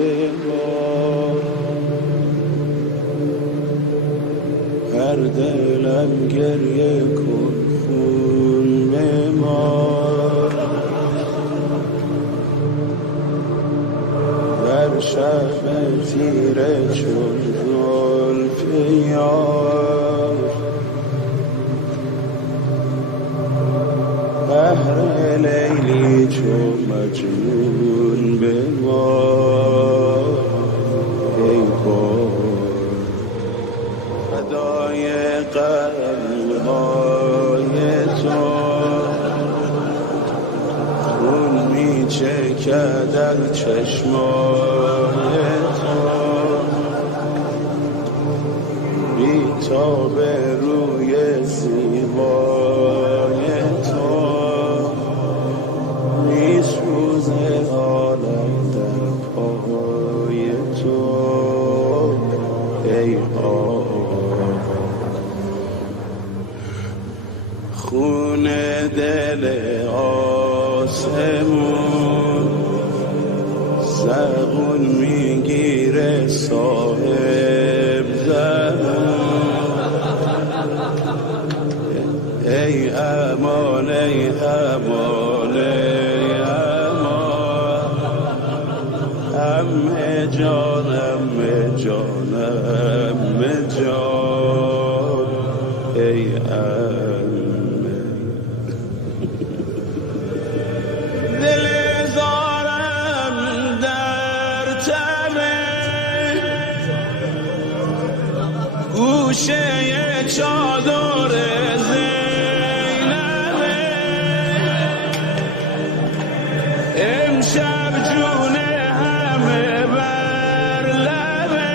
ببار هر دلم گریه کن خون بمار در شب تیره چون زلف یار بهر لیلی چون مجنون بمار ای بار فدای قلب‌های تو خون می‌چکد از چشمای تو بی‌تاب روی زیبای تو می‌سوزه عالم در پای تو ای خون دل آسمون زبون میگیره صاحب زمان ای امان ای امان ای امان همه جان همه جان همه جان ای امان دل زارم در تبه گوشه چادر زینبه امشب جون همه بر لبه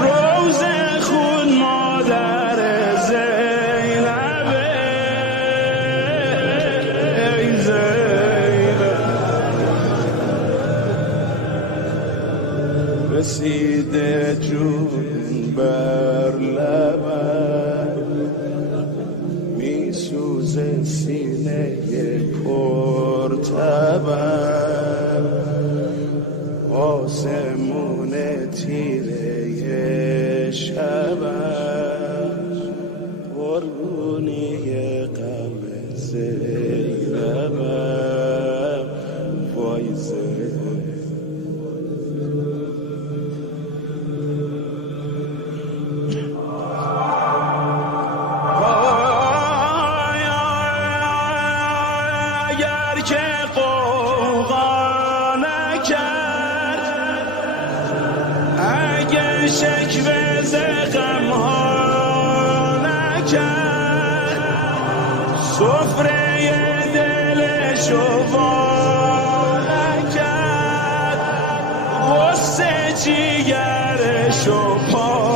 روز خون مادر زینبه ای زینب رسیده جون بر لبم میسوزه سینه پرتبم آسمون تیره شبم قربونی غم زینبم وای زینب اگر که قوقا نکرد اگر شکوه ز غمها نکرد سفره دلشو وا نکرد غصه جیگرشو پا